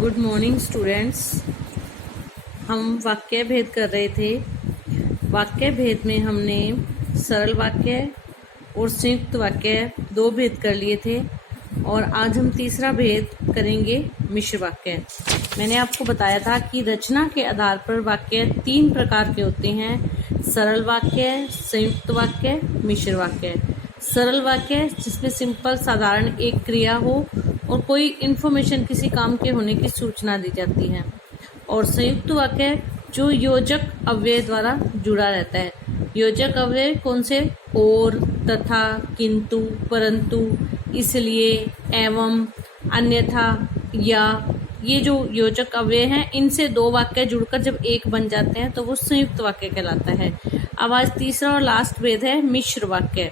Good morning students. हम वाक्य भेद कर रहे थे। वाक्य भेद में हमने सरल वाक्य और संयुक्त वाक्य दो भेद कर लिए थे और आज हम तीसरा भेद करेंगे मिश्र वाक्य। मैंने आपको बताया था कि रचना के आधार पर वाक्य तीन प्रकार के होते हैं: सरल वाक्य, संयुक्त वाक्य, मिश्र वाक्य। सरल वाक्य जिसमें सिंपल साधारण एक क्रिया हो और कोई इन्फॉर्मेशन किसी काम के होने की सूचना दी जाती है। और संयुक्त वाक्य जो योजक अव्यय द्वारा जुड़ा रहता है। योजक अव्यय कौन से? और, तथा, किंतु, परंतु, इसलिए, एवं, अन्यथा, या। ये जो योजक अव्यय हैं इनसे दो वाक्य जुड़कर जब एक बन जाते हैं तो वो संयुक्त वाक्य कहलाता है। अब आज तीसरा और लास्ट भेद है मिश्र वाक्य।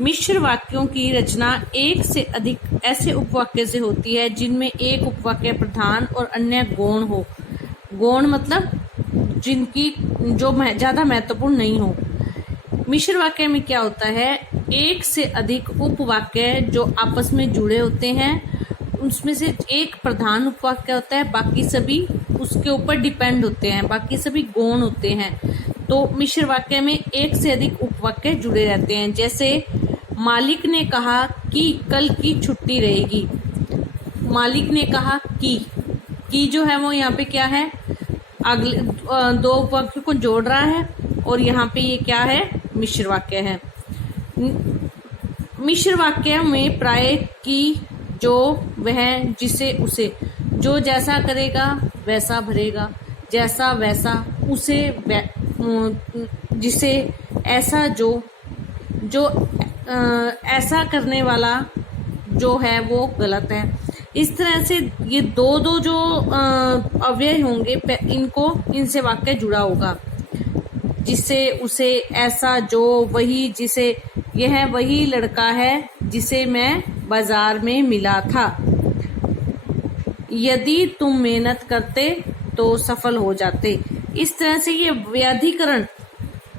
मिश्र वाक्यों की रचना एक से अधिक ऐसे उपवाक्य से होती है जिनमें एक उपवाक्य प्रधान और अन्य गौण हो। गौण मतलब जिनकी जो ज्यादा महत्वपूर्ण नहीं हो। मिश्र वाक्य में क्या होता है? एक से अधिक उपवाक्य जो आपस में जुड़े होते हैं, उसमें से एक प्रधान उपवाक्य होता है, बाकी सभी उसके ऊपर डिपेंड होते हैं, बाकी सभी गौण होते हैं। तो मिश्र वाक्य में एक से अधिक उपवाक्य जुड़े रहते हैं। जैसे मालिक ने कहा कि कल की छुट्टी रहेगी। मालिक ने कहा कि जो है वो यहाँ पे क्या है? अगले दो उपवाक्यों को जोड़ रहा है और यहाँ पे ये क्या है? मिश्र वाक्य है। मिश्र वाक्य में प्राय की, जो, वह, जिसे, उसे, जो जैसा करेगा वैसा भरेगा, जैसा वैसा, उसे, जिसे, ऐसा, जो ऐसा करने वाला जो है वो गलत है। इस तरह से ये दो जो अव्यय होंगे इनसे वाक्य जुड़ा होगा। जिसे, उसे, ऐसा, जो, वही, जिसे, यह वही लड़का है जिसे मैं बाजार में मिला था। यदि तुम मेहनत करते तो सफल हो जाते। इस तरह से ये व्याधिकरण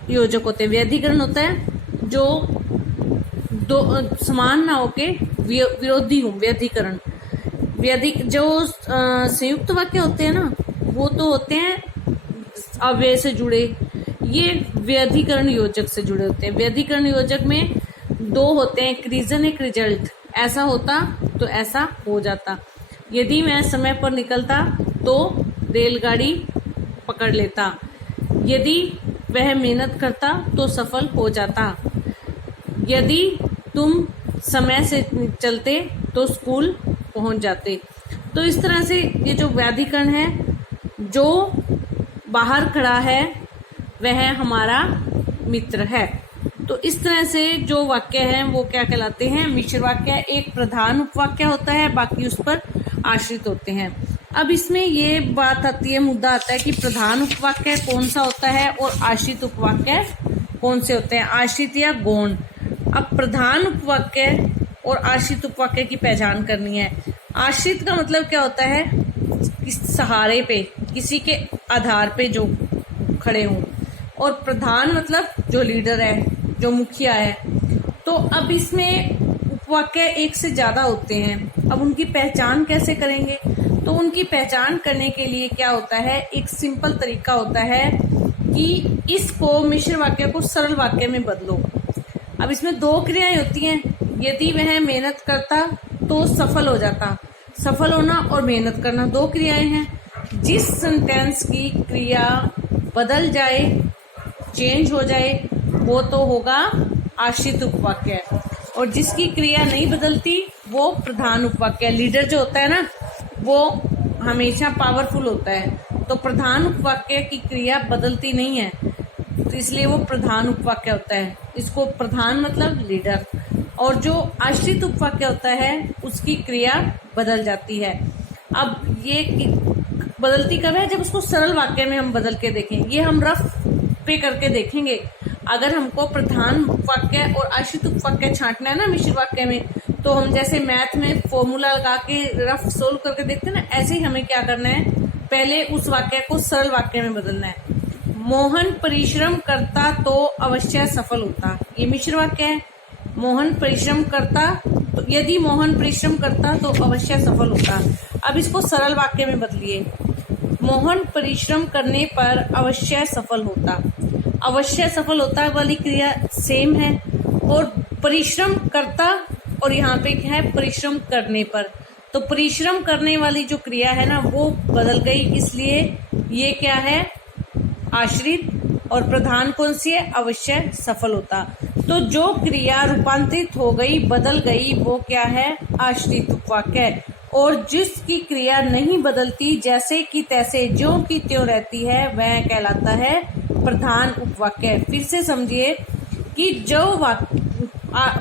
योजक होते हैं। व्याधिकरण होता है जो दो समान ना होके विरोधी हो। व्याधिकरण जो संयुक्त वाक्य होते हैं ना, वो तो होते हैं अव्यय से जुड़े। ये व्याधिकरण योजक से जुड़े होते हैं। व्याधिकरण योजक में दो होते हैं, एक रीजन एक रिजल्ट। ऐसा होता तो ऐसा हो जाता। यदि मैं समय पर निकलता तो रेलगाड़ी पकड़ लेता। यदि वह मेहनत करता तो सफल हो जाता। यदि तुम समय से चलते तो स्कूल पहुंच जाते। तो इस तरह से ये जो व्याधिकरण है, जो बाहर खड़ा है वह हमारा मित्र है। तो इस तरह से जो वाक्य हैं वो क्या कहलाते हैं? मिश्र वाक्य। एक प्रधान उपवाक्य होता है, बाकी उस पर आश्रित होते हैं। अब इसमें ये बात आती है, मुद्दा आता है कि प्रधान उपवाक्य कौन सा होता है और आश्रित उपवाक्य कौन से होते हैं, आश्रित या गौण। अब प्रधान उपवाक्य और आश्रित उपवाक्य की पहचान करनी है। आश्रित का मतलब क्या होता है? किस सहारे पे, किसी के आधार पे जो खड़े हों। और प्रधान मतलब जो लीडर है, जो मुखिया है। तो अब इसमें उपवाक्य एक से ज्यादा होते हैं। अब उनकी पहचान कैसे करेंगे? तो उनकी पहचान करने के लिए क्या होता है, एक सिंपल तरीका होता है कि इसको मिश्र वाक्य को सरल वाक्य में बदलो। अब इसमें दो क्रियाएं होती हैं। यदि वह मेहनत करता तो सफल हो जाता। सफल होना और मेहनत करना दो क्रियाएं हैं। जिस सेंटेंस की क्रिया बदल जाए, चेंज हो जाए, वो तो होगा आश्रित उपवाक्य। और जिसकी क्रिया नहीं बदलती वो प्रधान उपवाक्य। लीडर जो होता है ना, वो हमेशा पावरफुल होता है। तो प्रधान उपवाक्य की क्रिया बदलती नहीं है, तो इसलिए वो प्रधान उपवाक्य होता है। इसको प्रधान मतलब लीडर। और जो आश्रित उपवाक्य होता है उसकी क्रिया बदल जाती है। अब ये बदलती कब है? जब उसको सरल वाक्य में हम बदल के देखें। ये हम रफ पे करके देखेंगे। अगर हमको प्रधान उपवाक्य और आश्रित उपवाक्य छांटना है ना मिश्र वाक्य में, तो हम जैसे मैथ में फॉर्मूला लगा के रफ सोल्व करके देखते हैं ना, ऐसे ही हमें क्या करना है, पहले उस वाक्य को सरल वाक्य में बदलना है। मोहन परिश्रम करता तो अवश्य सफल होता। ये मिश्र वाक्य है। मोहन परिश्रम करता, तो यदि मोहन परिश्रम करता तो अवश्य सफल होता। अब इसको सरल वाक्य में बदलिए। मोहन परिश्रम करने पर अवश्य सफल होता। अवश्य सफल होता वाली क्रिया सेम है, और परिश्रम करता, और यहाँ पे क्या है, परिश्रम करने पर। तो परिश्रम करने वाली जो क्रिया है ना वो बदल गई, इसलिए ये क्या है, आश्रित, और प्रधान कौन सी है, अवश्य सफल होता। तो जो क्रिया रूपांतरित हो गई, बदल गई, वो क्या है, आश्रित उपवाक्य। और जिसकी क्रिया नहीं बदलती, जैसे कि तैसे ज्यों की त्यों रहती है, वह कहलाता है प्रधान उपवाक्य। फिर से समझिए कि जो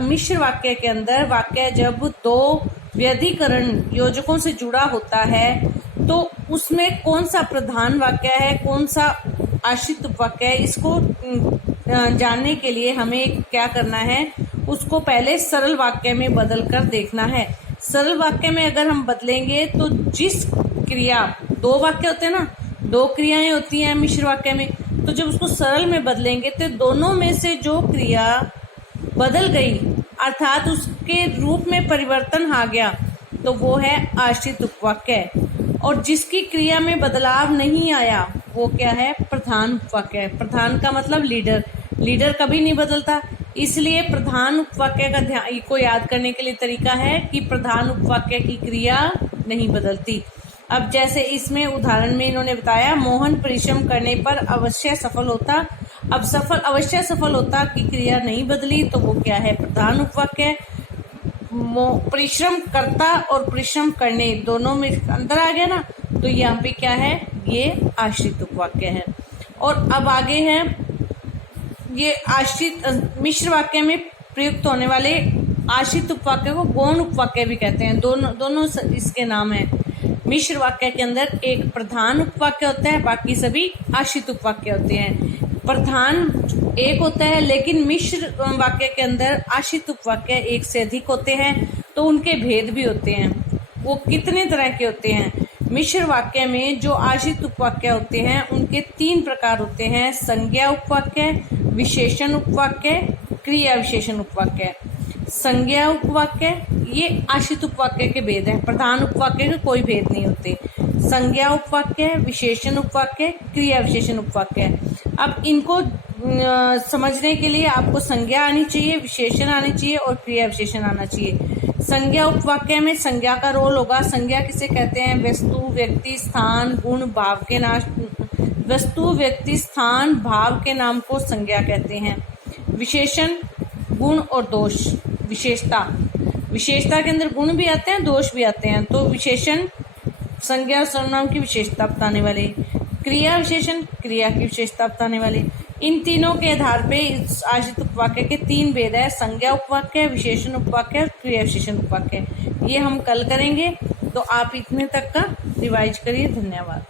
मिश्र वाक्य के अंदर वाक्य जब दो व्यधिकरण योजकों से जुड़ा होता है, तो उसमें कौन सा प्रधान वाक्य है, कौन सा आश्रित उपवाक्य है, इसको जानने के लिए हमें क्या करना है, उसको पहले सरल वाक्य में बदल कर देखना है। सरल वाक्य में अगर हम बदलेंगे तो जिस क्रिया, दो वाक्य होते हैं ना, दो क्रियाएं होती हैं मिश्र वाक्य में, तो जब उसको सरल में बदलेंगे तो दोनों में से जो क्रिया बदल गई, अर्थात उसके रूप में परिवर्तन आ गया, तो वो है आश्रित उपवाक्य। और जिसकी क्रिया में बदलाव नहीं आया, वो क्या है, प्रधान उपवाक्य। प्रधान का मतलब लीडर, लीडर कभी नहीं बदलता, इसलिए प्रधान उपवाक्य का ध्यान को याद करने के लिए तरीका है कि प्रधान उपवाक्य की क्रिया नहीं बदलती। अब जैसे इसमें उदाहरण में इन्होंने बताया, मोहन परिश्रम करने पर अवश्य सफल होता। अब अवश्य सफल होता की क्रिया नहीं बदली, तो वो क्या है, प्रधान उपवाक्य। परिश्रम करता और परिश्रम करने दोनों में अंतर आ गया ना, तो यहाँ पे क्या है, ये आश्रित उपवाक्य है। और अब आगे है, ये आश्रित मिश्र वाक्य में प्रयुक्त होने वाले आश्रित उपवाक्य को गौण उपवाक्य भी कहते हैं। दोनों इसके नाम है। मिश्र वाक्य के अंदर एक प्रधान उपवाक्य होता है, बाकी सभी आश्रित उपवाक्य होते हैं। प्रधान एक होता है, लेकिन मिश्र वाक्य के अंदर आश्रित उपवाक्य एक से अधिक होते हैं, तो उनके भेद भी होते हैं। वो कितने तरह के होते हैं? मिश्र वाक्य में जो आश्रित उपवाक्य होते हैं उनके 3 प्रकार होते हैं: संज्ञा उपवाक्य, विशेषण उपवाक्य, क्रिया विशेषण उपवाक्य। संज्ञा उपवाक्य ये आश्रित उपवाक्य के भेद हैं, प्रधान उपवाक्य के कोई भेद नहीं होते। संज्ञा उपवाक्य, विशेषण उपवाक्य, क्रिया विशेषण उपवाक्य। अब इनको समझने के लिए आपको संज्ञा आनी चाहिए, विशेषण आनी चाहिए और क्रिया विशेषण आना चाहिए। संज्ञा उपवाक्य में संज्ञा का रोल होगा। संज्ञा किसे कहते हैं? वस्तु, व्यक्ति, स्थान, गुण, भाव के नाम। वस्तु, व्यक्ति, स्थान, भाव के नाम को संज्ञा कहते हैं। विशेषण गुण और दोष। विशेषता के अंदर गुण भी आते हैं, दोष भी आते हैं, तो विशेषण संज्ञा और सर्वनाम की विशेषता बताने वाले। क्रिया विशेषण क्रिया की विशेषता बताने वाले। इन तीनों के आधार पे इस आश्रित उपवाक्य के 3 भेद है: संज्ञा उपवाक्य, विशेषण उपवाक्य और क्रिया विशेषण उपवाक्य। ये हम कल करेंगे, तो आप इतने तक का रिवाइज करिए। धन्यवाद।